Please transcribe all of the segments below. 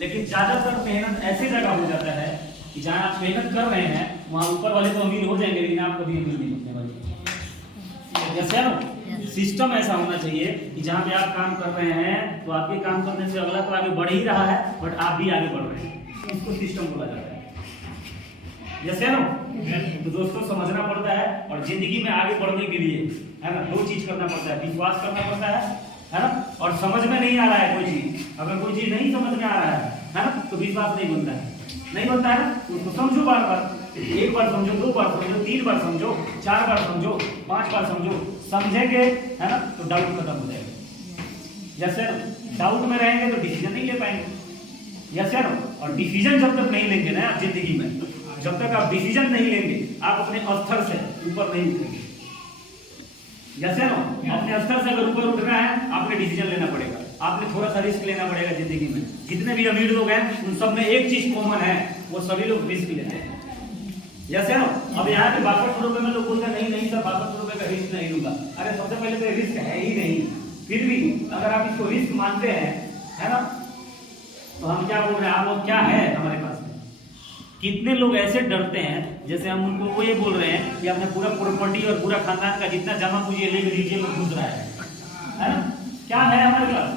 लेकिन ज्यादातर मेहनत ऐसी जगह हो जाता है कि जहाँ आप मेहनत कर रहे हैं वहाँ ऊपर वाले तो अमीर हो जाएंगे, लेकिन आप कभी अमीर नहीं होने वाले। जैसे ना सिस्टम ऐसा होना चाहिए कि जहाँ पे आप काम कर रहे हैं तो आपके काम करने से अगला तो आगे बढ़ ही रहा है, बट आप भी आगे बढ़ रहे हैं, इसको सिस्टम बोला जाता है। जैसे ना तो दोस्तों समझना पड़ता है, और जिंदगी में आगे बढ़ने के लिए है ना दो चीज करना पड़ता है, विश्वास करना पड़ता है ना, और समझ में नहीं आ रहा है कोई चीज, अगर कोई चीज नहीं समझ में आ रहा है ना, तो विश्वास नहीं बनता है, नहीं बनता है ना, तो उसको समझो बार बार, एक बार समझो, दो बार समझो, तीन बार समझो, चार बार समझो, पांच बार समझो, समझेंगे है ना तो डाउट खत्म हो जाएगा। जैसे डाउट में रहेंगे तो डिसीजन नहीं ले पाएंगे, जैसे ना, और डिसीजन जब तक नहीं लेंगे ना आप जिंदगी में, जब तक आप डिसीजन नहीं लेंगे आप अपने स्तर से ऊपर नहीं उठेंगे। जैसे ना अपने स्तर से अगर ऊपर उठना है आपने डिसीजन लेना पड़ेगा, आपने थोड़ा सा रिस्क लेना पड़ेगा जिंदगी में। जितने भी अमीर लोग हैं उन सब में एक चीज कॉमन है, वो सभी लोग रिस्क लेते हैं। जैसे ना अब यहाँ पे 62 रुपए में लोग बोलते हैं नहीं नहीं सर 62 रुपए का रिस्क नहीं लूंगा, अरे सबसे पहले तो रिस्क है ही नहीं, फिर भी अगर आप इसको रिस्क मानते हैं है ना, तो हम क्या बोल रहे हैं, आप लोग क्या है हमारे पास में। कितने लोग ऐसे डरते हैं, जैसे हम उनको वो ये बोल रहे हैं कि आपने पूरा प्रॉपर्टी और पूरा खानदान का जितना जमा पूंजी ले लीजिए में घुस रहा है ना, क्या है हमारे पास,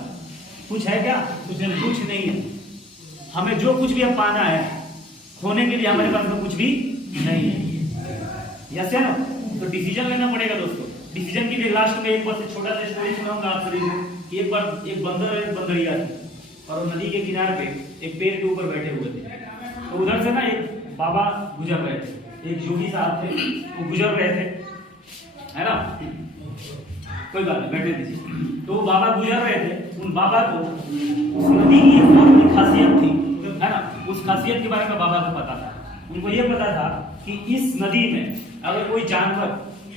कुछ है क्या, कुछ नहीं है। हमें जो कुछ भी अब पाना है, खोने के लिए हमारे पास में कुछ भी नहीं है। यस है ना, तो डिसीजन लेना पड़ेगा दोस्तों। डिसीजन के लिए लास्ट में एक बार से छोटा सा स्टोरी सुनाऊंगा आप सभी को कि एक बार एक बंदर और एक बंदरिया थी, और नदी के किनारे पे एक पेड़ के ऊपर बैठे हुए थे। तो उधर से ना एक बाबा गुजर रहे थे, एक योगी साहब थे, वो गुजर रहे थे है ना, कोई बात नहीं बैठे दीजिए। तो बाबा गुजर रहे थे, उन बाबा को उस नदी की एक बहुत बड़ी खासियत थी है ना, उस खासियत के बारे में बाबा को पता था। उनको ये पता था कि इस नदी में अगर कोई जानवर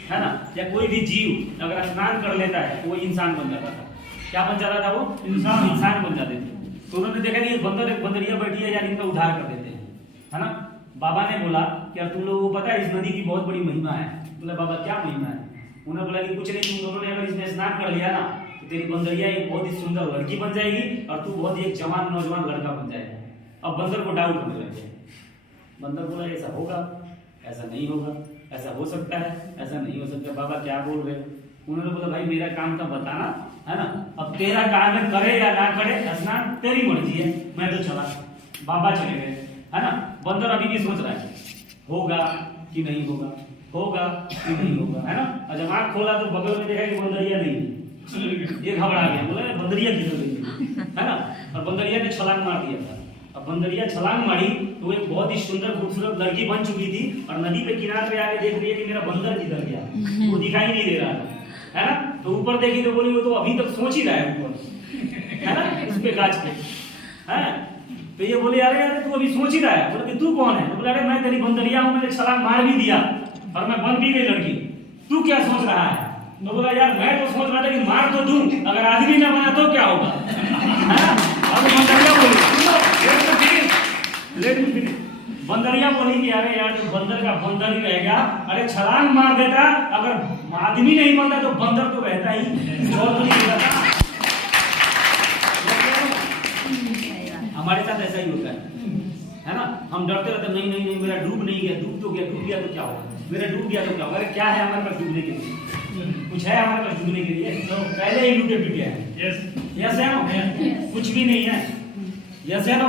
है ना या कोई भी जीव अगर स्नान कर लेता है तो वो इंसान बन जाता था। क्या बन जाता था वो, इंसान बन जाते थे। तो उन्होंने देखा कि एक बंदर एक बंदरिया बैठी है यार, इनका उद्धार कर देते हैं है ना। बाबा ने बोला कि यार तुम लोगों को पता है इस नदी की बहुत बड़ी महिमा है। बोला बाबा क्या महिमा है। उन्होंने बोला कि कुछ नहीं, तुम दोनों ने अगर इसमें स्नान कर लिया ना तो तेरी बंदरिया एक बहुत ही सुंदर लड़की बन जाएगी और तू बहुत ही एक जवान नौजवान लड़का बन जाएगा। अब बंदर को डाउट होने लग गया। बंदर बोला ऐसा होगा, ऐसा नहीं होगा, ऐसा हो सकता है, ऐसा नहीं हो सकता। बाबा क्या बोल रहे हो। उन्होंने बोला भाई मेरा काम था बताना है ना, अब तेरा काम है करे या ना करे, स्नान तेरी मर्जी है, मैं तो चला। बाबा चले गए है ना। बंदर अभी भी सोच रहा है होगा कि नहीं होगा, होगा कि नहीं होगा है ना। और जब आँख खोला तो बगल में देखा कि बंदरिया नहीं है, ये घबरा गया, बोला बंदरिया किधर गई है ना। और बंदरिया ने छलांग मार दिया था। अब बंदरिया छलांग मारी तो एक बहुत ही सुंदर खूबसूरत लड़की बन चुकी थी, और नदी पे किनारे पे आके देख रही है कि मेरा बंदर किधर गया, वो दिखाई नहीं दे रहा है ना। तो ऊपर देखी तो बोली वो तो अभी तक सोच ही रहा है ऊपर है ना, उस पे गाछ पे है। तो ये बोले अरे यार तू अभी सोच ही रहा है। बोला कि तू कौन है। तो बोला अरे मैं तेरी बंदरिया हूँ, मैंने छलांग मार भी दिया और मैं बन भी गई लड़की, तू क्या सोच रहा है। तो बोला यार मैं तो सोच रहा था कि मार तो दूं, अगर आदमी ना बना तो क्या होगा है ना। और बंदरिया बोली बंदरिया बोली कि अरे यार जो बंदर का बंदर ही रहेगा, अरे छलांग मार देता, अगर आदमी नहीं बनता तो बंदर तो रहता ही, और तो नहीं रहता। हमारे साथ ऐसा ही होता है ना। हम डरते रहते नहीं नहीं नहीं मेरा डूब नहीं गया, डूब तो गया, डूब गया तो क्या होगा, मेरा डूब गया तो क्या होगा। अरे क्या है हमारे पास डूबने के लिए, कुछ है हमारे पास डूबने के लिए, तो पहले ही लूटे पीटे हैं। यस है ना, कुछ भी नहीं है। यस है ना।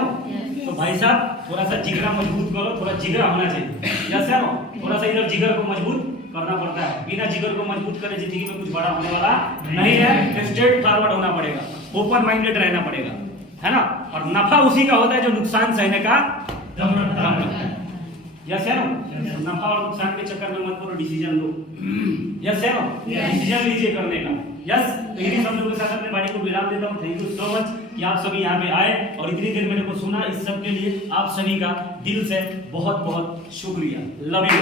तो भाई साहब थोड़ा सा जिगरा मजबूत करो, थोड़ा जिगरा होना चाहिए। यस है ना, थोड़ा सा इधर जिगर को मजबूत करना पड़ता है। बिना जिगर को मजबूत करे जिंदगी में कुछ बड़ा होने वाला नहीं है। स्ट्रेट फॉरवर्ड होना पड़ेगा, ओपन माइंडेड रहना पड़ेगा है ना। और नफा उसी का होता है जो नुकसान सहने का दम रखता है। यस है ना। नफा और नुकसान के चक्कर में मत करो, डिसीजन लो। यस है ना, डिसीजन लीजिए करने का। यस, तो इन्हीं सब लोगों के साथ अपने बाड़ी को विराम देता हूँ। थैंक यू सो मच कि आप सभी यहाँ पे आए और इतनी देर मेरे को सुना। इस सब के लिए आप सभी का दिल से बहुत बहुत शुक्रिया। Love you.